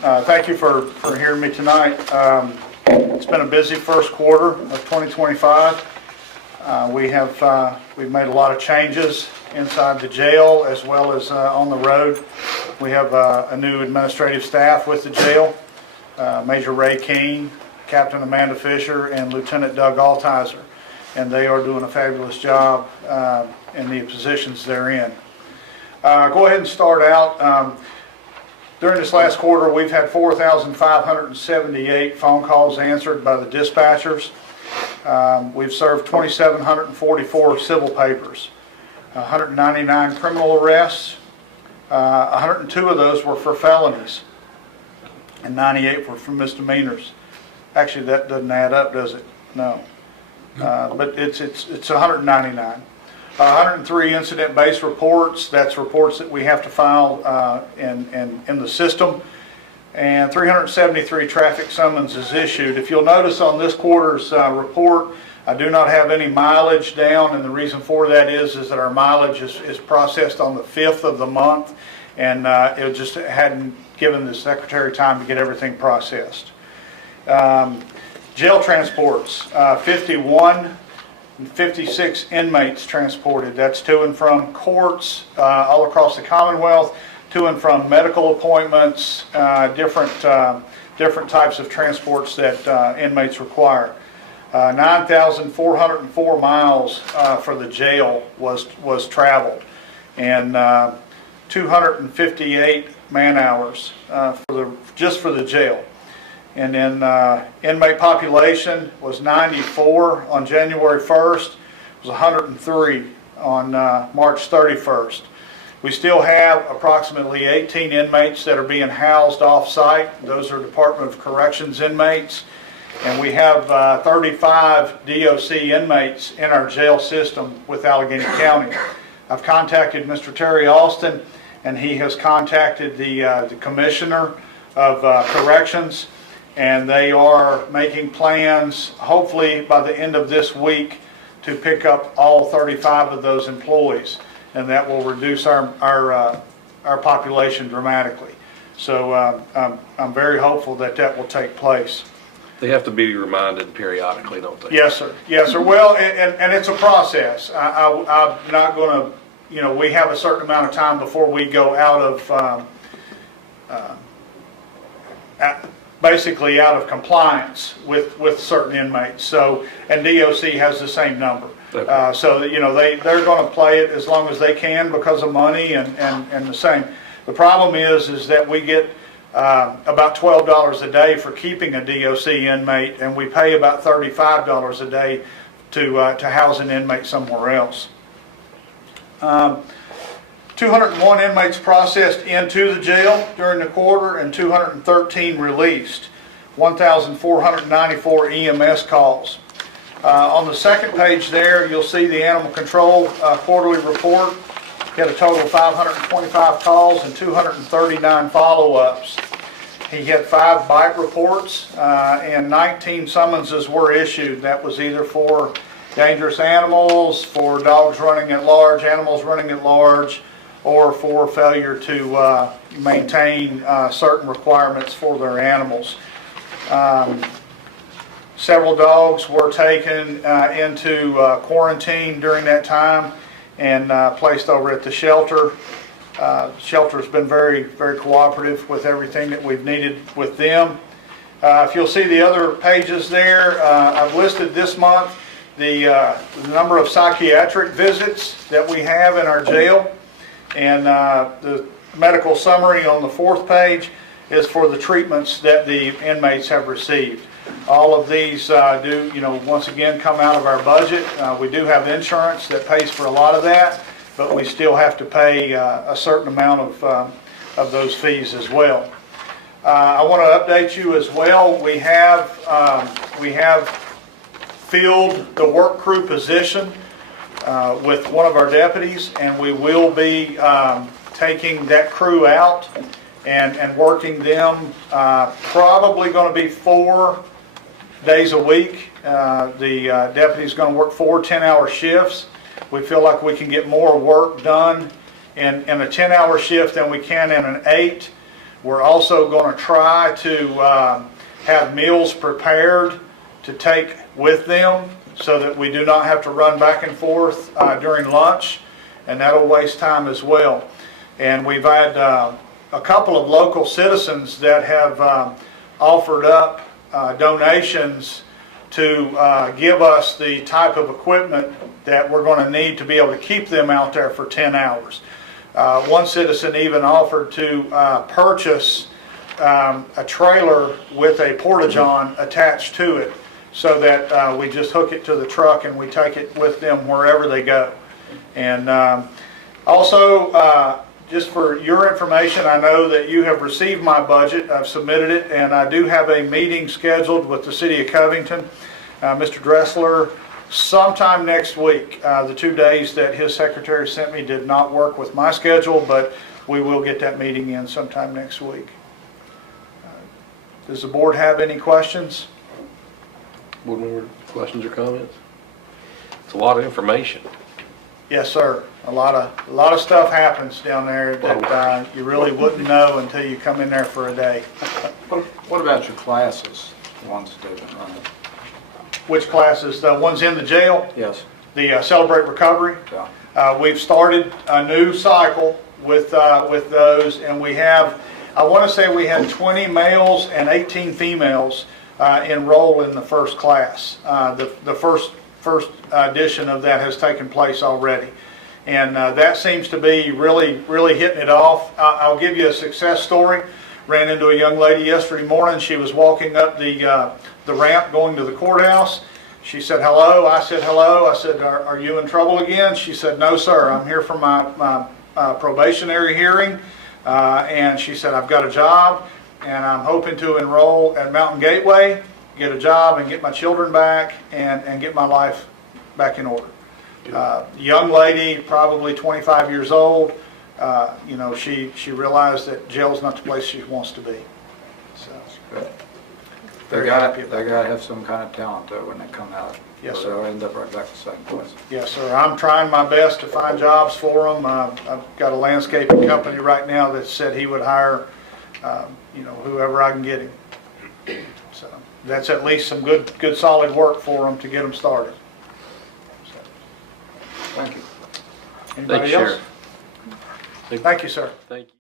Thank you for hearing me tonight. It's been a busy first quarter of 2025. We've made a lot of changes inside the jail as well as on the road. We have a new administrative staff with the jail, Major Ray Keene, Captain Amanda Fisher, and Lieutenant Doug Altizer, and they are doing a fabulous job in the positions they're in. Go ahead and start out. During this last quarter, we've had 4,578 phone calls answered by the dispatchers. We've served 2,744 civil papers, 199 criminal arrests, 102 of those were for felonies, and 98 were for misdemeanors. Actually, that doesn't add up, does it? No. But it's 199. 103 incident-based reports. That's reports that we have to file in the system. And 373 traffic summonses issued. If you'll notice on this quarter's report, I do not have any mileage down, and the reason for that is that our mileage is processed on the 5th of the month, and it just hadn't given the secretary time to get everything processed. Jail transports, 51 and 56 inmates transported. That's to and from courts all across the Commonwealth, to and from medical appointments, different types of transports that inmates require. 9,404 miles for the jail was traveled, and 258 man hours just for the jail. And then inmate population was 94 on January 1st. It was 103 on March 31st. We still have approximately 18 inmates that are being housed off-site. Those are Department of Corrections inmates. And we have 35 DOC inmates in our jail system with Alleghany County. I've contacted Mr. Terry Alston, and he has contacted the Commissioner of Corrections, and they are making plans, hopefully by the end of this week, to pick up all 35 of those employees, and that will reduce our population dramatically. So I'm very hopeful that will take place. They have to be reminded periodically, don't they? Yes, sir. Yes, sir. Well, and it's a process. I'm not going to, we have a certain amount of time before we go out of, basically out of compliance with certain inmates. So, and DOC has the same number. Okay. So that, they're going to play it as long as they can because of money and the same. The problem is that we get about $12 a day for keeping a DOC inmate, and we pay about $35 a day to house an inmate somewhere else. 201 inmates processed into the jail during the quarter and 213 released. 1,494 EMS calls. On the second page there, you'll see the animal control quarterly report. He had a total of 525 calls and 239 follow-ups. He had 5 bite reports and 19 summonses were issued. That was either for dangerous animals, for dogs running at large, animals running at large, or for failure to maintain certain requirements for their animals. Several dogs were taken into quarantine during that time and placed over at the shelter. Shelter's been very, very cooperative with everything that we've needed with them. If you'll see the other pages there, I've listed this month the number of psychiatric visits that we have in our jail. And the medical summary on the 4th page is for the treatments that the inmates have received. All of these do, once again, come out of our budget. We do have insurance that pays for a lot of that, but we still have to pay a certain amount of those fees as well. I want to update you as well. We have filled the work crew position with one of our deputies, and we will be taking that crew out and working them probably going to be 4 days a week. The deputy's going to work 4 10-hour shifts. We feel like we can get more work done in a 10-hour shift than we can in an 8. We're also going to try to have meals prepared to take with them so that we do not have to run back and forth during lunch, and that'll waste time as well. And we've had a couple of local citizens that have offered up donations to give us the type of equipment that we're going to need to be able to keep them out there for 10 hours. One citizen even offered to purchase a trailer with a porta-john attached to it so that we just hook it to the truck and we take it with them wherever they go. And also, just for your information, I know that you have received my budget. I've submitted it, and I do have a meeting scheduled with the City of Covington, Mr. Dressler, sometime next week. The 2 days that his secretary sent me did not work with my schedule, but we will get that meeting in sometime next week. Does the board have any questions? Board member, questions or comments? It's a lot of information. Yes, sir. A lot of stuff happens down there that you really wouldn't know until you come in there for a day. What about your classes, the ones that have been running? Which classes? The ones in the jail? Yes. The Celebrate Recovery? Yeah. We've started a new cycle with those, and we have, I want to say we had 20 males and 18 females enroll in the first class. The first edition of that has taken place already. And that seems to be really hitting it off. I'll give you a success story. Ran into a young lady yesterday morning. She was walking up the ramp going to the courthouse. She said, hello. I said, hello. I said, are you in trouble again? She said, no, sir. I'm here for my probationary hearing. And she said, I've got a job, and I'm hoping to enroll at Mountain Gateway, get a job, and get my children back, and get my life back in order. Young lady, probably 25 years old. You know, she realized that jail's not the place she wants to be. So, Good. very They happy got about to have some kind of talent though when they come out. Yes, Or sir. They'll end up right back to the same place. yes, sir. I'm trying my best to find jobs for them. I've got a landscaping company right now that said he would hire, you know, whoever I can get him. So that's at least some good solid work for them to get them started. Thank you. Anybody Thank you, else? Sheriff. Thank you, sir. Thank you.